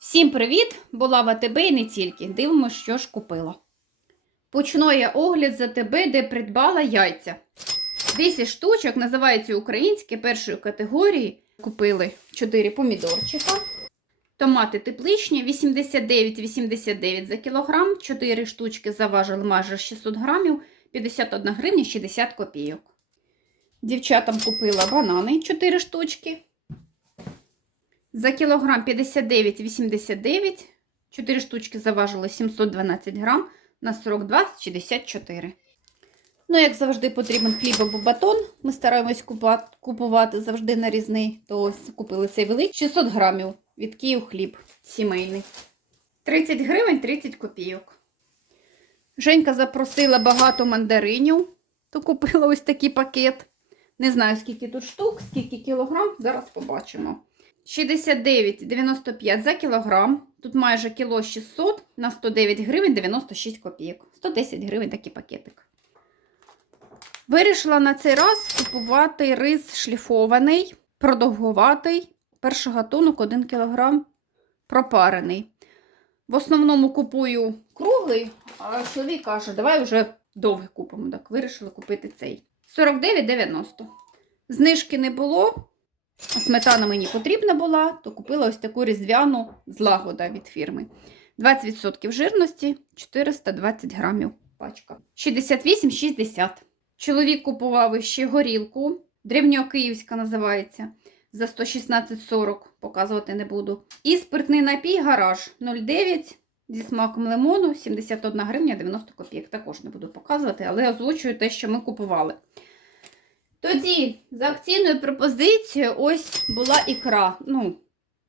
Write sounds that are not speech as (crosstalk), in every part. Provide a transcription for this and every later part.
Всім привіт! Була в АТБ і не тільки. Дивимося, що ж купила. Почну я огляд за АТБ, де придбала яйця. 10 штучок, називаються українські першої категорії. Купили 4 помідорчика. Томати тепличні 89,89 за кілограм. 4 штучки заважили майже 600 грамів, 51 гривня 60 копійок. Дівчатам купила банани 4 штучки. За кілограм 59,89. 4 штучки заважили 712 грам на 42,64. Ну, як завжди, потрібен хліб або батон. Ми стараємось купувати завжди нарізний. То ось купили цей великий 600 грамів від Київ хліб сімейний. 30 гривень 30 копійок. Женька запросила багато мандаринів, то купила ось такий пакет. Не знаю, скільки тут штук, скільки кілограм, зараз побачимо. 69,95 за кілограм. Тут майже кіло 600 на 109 гривень 96 копійок. 110 гривень такий пакетик. Вирішила на цей раз купувати рис шліфований, продовгуватий, перший гатунок 1 кг пропарений. В основному купую круглий, а чоловік каже, давай вже довгий купимо. Так, вирішила купити цей. 49,90. Знижки не було. Сметана мені потрібна була, то купила ось таку різдвяну злагода від фірми. 20% жирності, 420 грамів пачка. 68,60. Чоловік купував ще горілку, древньокиївська називається, за 116,40, показувати не буду. І спиртний напій гараж 0,9 зі смаком лимону, 71 гривня 90 копійок. Також не буду показувати, але озвучую те, що ми купували. Тоді за акційною пропозицією ось була ікра. Ну,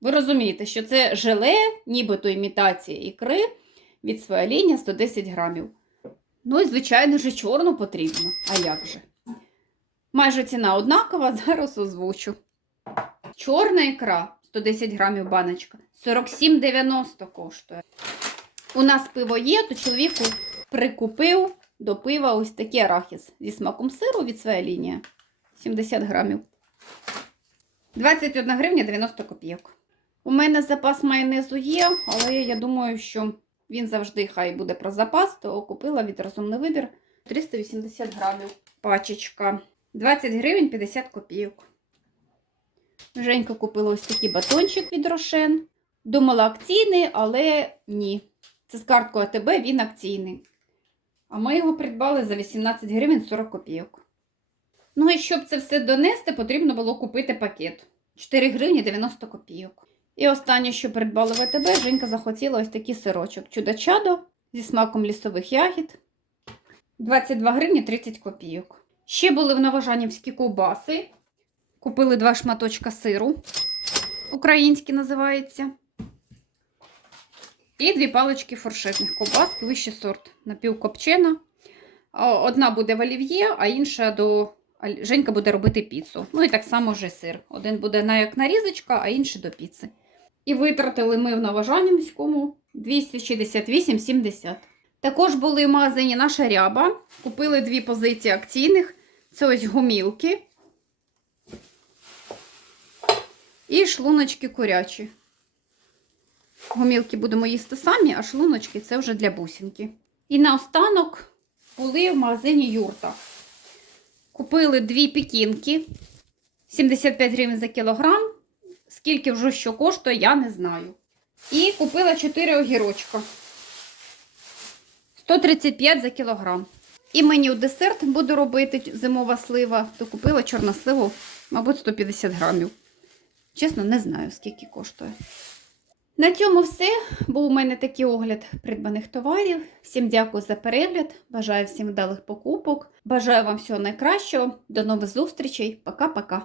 ви розумієте, що це желе, нібито імітація ікри від своя лінія 110 грамів. Ну і, звичайно ж, чорну потрібно. А як же? Майже ціна однакова, (laughs) зараз озвучу. Чорна ікра 110 грамів баночка. 47,90 коштує. У нас пиво є, то чоловіку прикупив до пива ось такий арахіс зі смаком сиру від своя лінія. 70 грамів. 21 гривня 90 копійок. У мене запас майонезу є, але я думаю, що він завжди хай буде про запас, то купила від розумний вибір 380 грамів пачечка. 20 гривень 50 копійок. Женька купила ось такий батончик від Рошен. Думала акційний, але ні. Це з карткою АТБ, він акційний. А ми його придбали за 18 гривень 40 копійок. Ну і щоб це все донести, потрібно було купити пакет. 4 гривні 90 копійок. І останнє, що придбали в АТБ, Женька захотіла ось такий сирочок. Чудо-чадо зі смаком лісових ягід. 22 гривні 30 копійок. Ще були в Новожанівські ковбаси. Купили два шматочка сиру. Українські називається. І дві палички фуршетних ковбас, вищий сорт напівкопчена. Одна буде в олів'є, а інша до Женька буде робити піцу. Ну і так само вже сир. Один буде на як нарізочка, а інший до піци. І витратили ми в Новожанівському 268,70. Також були в магазині наша ряба. Купили дві позиції акційних. Це ось гумілки. І шлуночки курячі. Гумілки будемо їсти самі, а шлуночки це вже для бусинки. І наостанок були в магазині Юрта. Купили дві пекінки 75 гривень за кілограм. Скільки вже що коштує, я не знаю. І купила 4 огірочка. 135 за кілограм. І мені у десерт буду робити зимова слива, то купила чорносливу, мабуть, 150 грамів. Чесно, не знаю, скільки коштує. На цьому все. Був у мене такий огляд придбаних товарів. Всім дякую за перегляд. Бажаю всім вдалих покупок. Бажаю вам всього найкращого. До нових зустрічей. Пока-пока.